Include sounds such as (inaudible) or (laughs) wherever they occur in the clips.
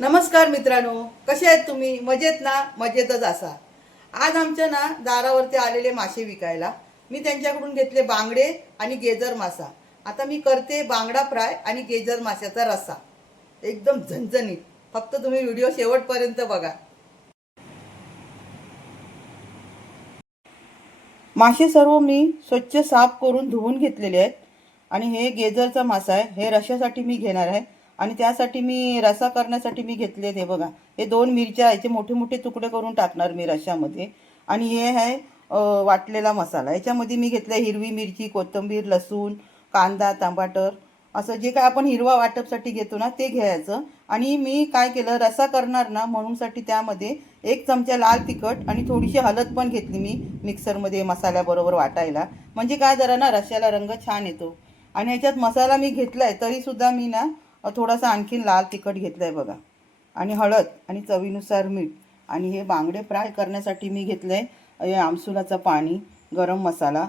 नमस्कार मित्रांनो कसे आहेत तुम्ही? मजेत ना? मजेतच असा. आज आमच्या ना दारावरती आलेले मासे विकायला. मी त्यांच्याकडून घेतले बांगडे आणि गेजर मासा. आता मी करते बांगडा फ्राय आणि गेजर माशाचा रस्सा. एकदम झणझणीत. फक्त तुम्ही व्हिडिओ शेवटपर्यंत बघा. मासे सर्व मी स्वच्छ साफ करून धुवून घेतलेले आहेत. आणि हे गेजरचा मासा आहे. हे रश्यासाठी मी घेणार आहे. आणि त्यासाठी मी रसा करण्यासाठी मी घेतले ते बघा. हे दोन मिरच्या याचे मोठे मोठे तुकडे करून टाकणार मी रश्यामध्ये आणि हे आहे वाटलेला मसाला. याच्यामध्ये मी घेतलं हिरवी मिरची कोथिंबीर लसूण कांदा टमाटर असं जे काय आपण हिरवा वाटपसाठी घेतो ना ते घ्यायचं. आणि मी काय केलं रसा करणार ना म्हणूनसाठी त्यामध्ये एक चमचा लाल तिखट आणि थोडीशी हळद पण घेतली मी मिक्सरमध्ये मसाल्याबरोबर वाटायला. म्हणजे काय जरा ना रश्याला रंग छान येतो. आणि ह्याच्यात मसाला मी घेतला आहे तरीसुद्धा मी ना थोडासा आणखीन लाल तिखट घेतलं आहे बघा. आणि हळद आणि चवीनुसार मीठ आणि हे बांगडे फ्राय करण्यासाठी मी घेतलं आहे आमसुलाचं पाणी गरम मसाला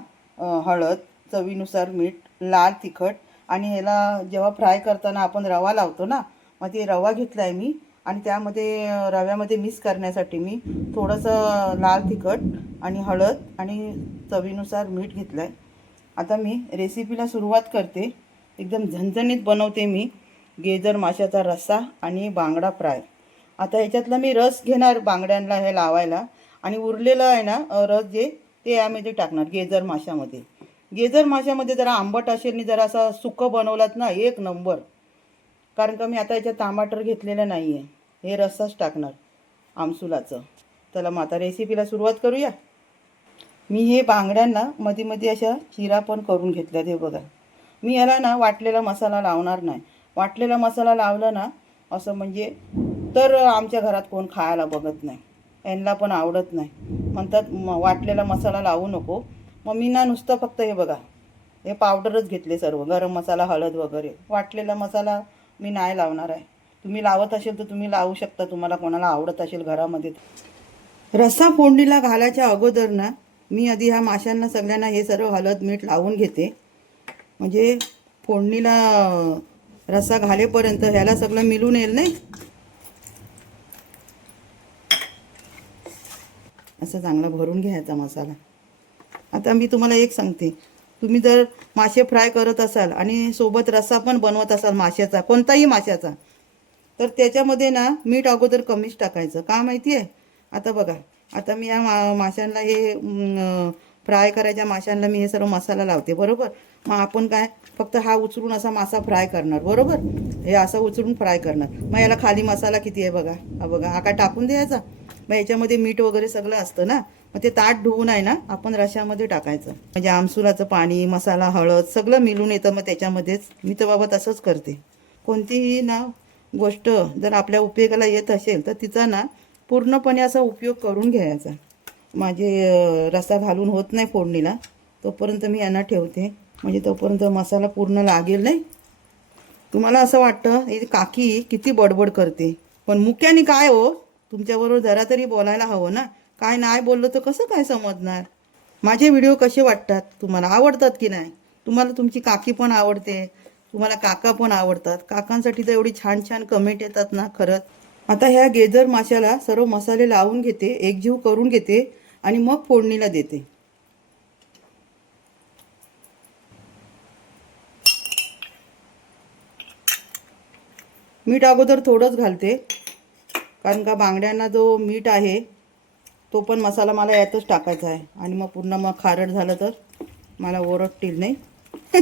हळद चवीनुसार मीठ लाल तिखट आणि ह्याला जेव्हा फ्राय करताना आपण रवा लावतो ना मग ते रवा घेतला आहे मी आणि त्यामध्ये रव्यामध्ये मिक्स करण्यासाठी मी थोडंसं लाल तिखट आणि हळद आणि चवीनुसार मीठ घेतलं आहे आता मी रेसिपीला सुरुवात करते. एकदम झणझणीत बनवते मी. गेजर माशाचा रस्सा आणि बांगडा फ्राय. आता ह्याच्यातला मी रस घेणार बांगड्यांना हे लावायला. आणि उरलेलं आहे ना रस जे ते यामध्ये टाकणार गेजर माशामध्ये. गेजर माशामध्ये जरा आंबट असेल आणि जरा असा सुकं बनवलात ना एक नंबर. कारण का मी आता याच्यात टमाटर घेतलेलं नाही आहे हे रस्साच टाकणार आमसुलाचं. चला मग आता रेसिपीला सुरुवात करूया. मी हे बांगड्यांना मध्ये मध्ये अशा चिरा पण करून घेतल्यात हे बघा. मी याला ना वाटलेला मसाला लावणार नाही. वाटलेला मसाला लावला ना असं म्हणजे तर आमच्या घरात कोण खायला बघत नाही. यांना पण आवडत नाही. म्हणतात वाटलेला मसाला लावू नको. मग मी ना नुसतं फक्त हे बघा हे पावडरच घेतले सर्व गरम मसाला हळद वगैरे. वाटलेला मसाला मी नाही लावणार आहे. तुम्ही लावत असेल तर तुम्ही लावू शकता तुम्हाला कोणाला आवडत असेल घरामध्ये. रस्सा फोडणीला घालायच्या अगोदर ना मी आधी ह्या माशांना सगळ्यांना हे सर्व हळद मीठ लावून घेते. म्हणजे फोडणीला रस्सा घालेपर्यंत ह्याला सगळं मिळून येईल नाही? असं चांगला भरून घ्यायचा मसाला. आता मी तुम्हाला एक सांगते. तुम्ही जर मासे फ्राय करत असाल आणि सोबत रस्सा पण बनवत असाल माशाचा कोणताही माशाचा तर त्याच्यामध्ये ना मीठ अगोदर कमीच टाकायचं. का माहिती आहे आता बघा. आता मी या मा माशांना हे फ्राय करायच्या माशांना मी हे सर्व मसाला लावते बरोबर? मग आपण काय? फक्त हा उचलून असा मासा फ्राय करणार बरोबर? हे असं उचलून फ्राय करणार. मग याला खाली मसाला किती आहे बघा? हा बघा हा काय टाकून द्यायचा? मग याच्यामध्ये मीठ वगैरे सगळं असतं ना? मग ते ताट धुवून आहे ना आपण रशामध्ये टाकायचं. म्हणजे आमसुराचं पाणी मसाला हळद सगळं मिळून येतं मग त्याच्यामध्येच. मी तर बाबा तसंच करते. कोणतीही ना गोष्ट जर आपल्या उपयोगाला येत असेल तर तिचा ना पूर्णपणे असा उपयोग करून घ्यायचा. माझे रसा घालून होत नाही फोडणीला. तोपर्यंत मी यांना ठेवते. म्हणजे तोपर्यंत मसाला पूर्ण लागेल नाही. तुम्हाला असं वाटतं ही काकी किती बडबड करते. पण मुख्याने काय हो? तुमच्याबरोबर जरा तरी बोलायला हवं ना. काय नाही बोललं तर कसं काय समजणार? माझे व्हिडिओ कसे वाटतात? तुम्हाला आवडतात की नाही? तुम्हाला तुमची काकी पण आवडते. तुम्हाला काका पण आवडतात. काकांसाठी तर एवढी छान छान कमेंट येतात ना खरंच. आता ह्या गेजर माशाला सर्व मसाले लावून घेते एकजीव करून घेते आणि मग फोडणीला देते. मीठ अगोदर थोडंच घालते कारण का बांगड्यांना जो मीठ आहे तो पण मसाला मला यातच टाकायचा आहे. आणि मग पूर्ण मग खारट झालं तर मला ओरडतील नाही. (laughs)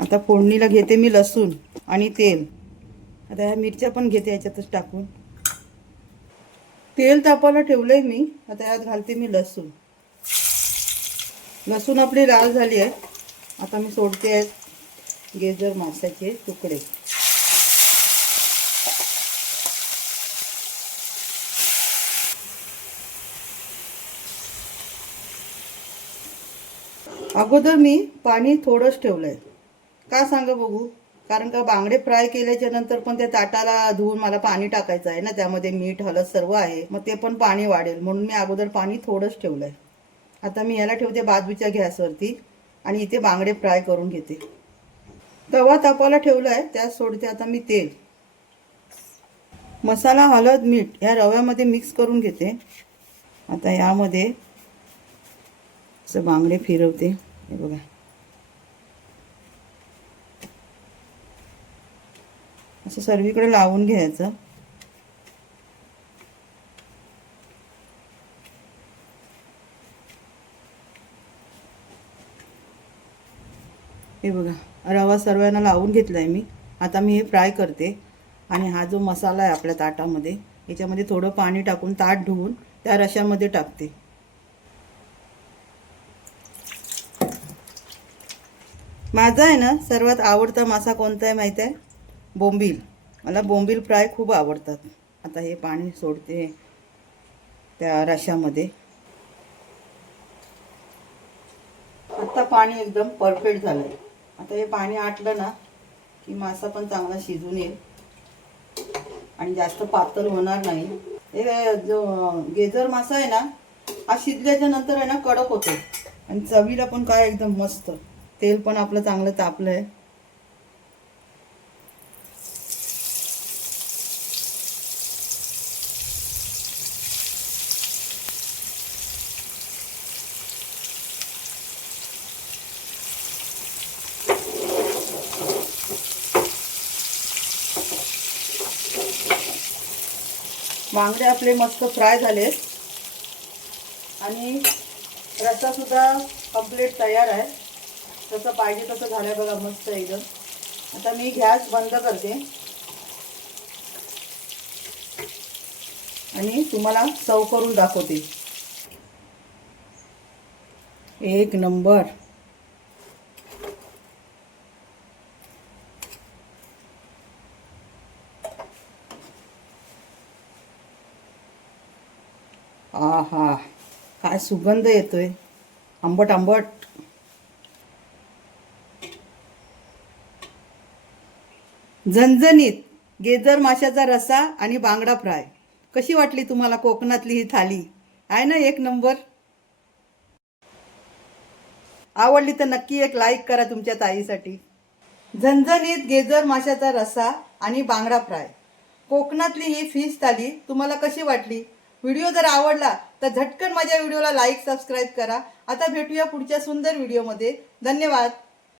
आता फोडणीला घेते मी लसूण आणि तेल. आता ह्या मिरच्या पण घेते याच्यातच टाकून. तेल तापायला ठेवलंय मी. आता यात घालते मी लसूण. लसूण आपली लाल झाली आहे. आता मी सोडते आहे गेजर मासाचे तुकडे. अगोदर मी पाणी थोडंच ठेवलं आहे का सांगा बघू? कारण का बांगडे फ्राय केल्याच्यानंतर पण त्या ताटाला धुवून मला पाणी टाकायचं आहे ना त्यामध्ये मीठ हलद सर्व आहे. मग ते पण पाणी वाढेल. म्हणून मी अगोदर पाणी थोडंच ठेवलं आहे आता मी याला ठेवते बाजूच्या गॅसवरती आणि इथे बांगडे फ्राय करून घेते. तवा तापायला ठेवला आहे त्यात सोडते आता मी तेल. मसाला हळद मीठ ह्या रव्यामध्ये मिक्स करून घेते. आता यामध्ये असं बांगडे फिरवते. हे बघा. असं सर्वीकडे लावून घ्यायचं. हे बघा रवा सर्वांना लावून घेतला आहे मी. आता मी हे फ्राय करते. आणि हा जो मसाला आहे आपल्या ताटामध्ये याच्यामध्ये थोडं पाणी टाकून ताट धुवून त्या रशामध्ये टाकते. माझा आहे ना सर्वात आवडता मासा कोणता आहे माहीत आहे? बोंबील. मला बोंबील फ्राय खूप आवडतात. आता हे पाणी सोडते त्या रशामध्ये आता पाणी एकदम परफेक्ट झालं आहे आता हे पाणी आटलं ना की मासा पण चांगला शिजून येईल. आणि जास्त पातळ होणार नाही. हे जो गेजर मासा आहे ना हा शिजल्याच्या नंतर आहे ना कडक होतो. आणि चवीला पण काय एकदम मस्त. तेल पण आपलं चांगलं तापलं आहे बांगडे आपले मस्त फ्राय झालेत. आणि रस्सासुद्धा कंप्लीट तयार आहे. जसं पाहिजे तसं झालं बघा मस्त एकदम. आता मी गॅस बंद करते. आणि तुम्हाला चव करून दाखवते. एक नंबर. आहा काय सुगंध येतोय. आंबट आंबट. झणझणीत गेजर माशाचा रस्सा आणि बांगडा फ्राय. कशी वाटली तुम्हाला कोकणातली ही थाली? आहे ना एक नंबर? आवडली तर नक्की एक लाईक करा तुमच्या ताईसाठी. झणझणीत गेजर माशाचा रस्सा आणि बांगडा फ्राय. कोकणातली ही फिश थाली तुम्हाला कशी वाटली? व्हिडिओ जर आवडला तर झटकन माझ्या व्हिडिओला लाईक सबस्क्राईब करा. आता भेटूया पुढच्या सुंदर व्हिडिओमध्ये. धन्यवाद.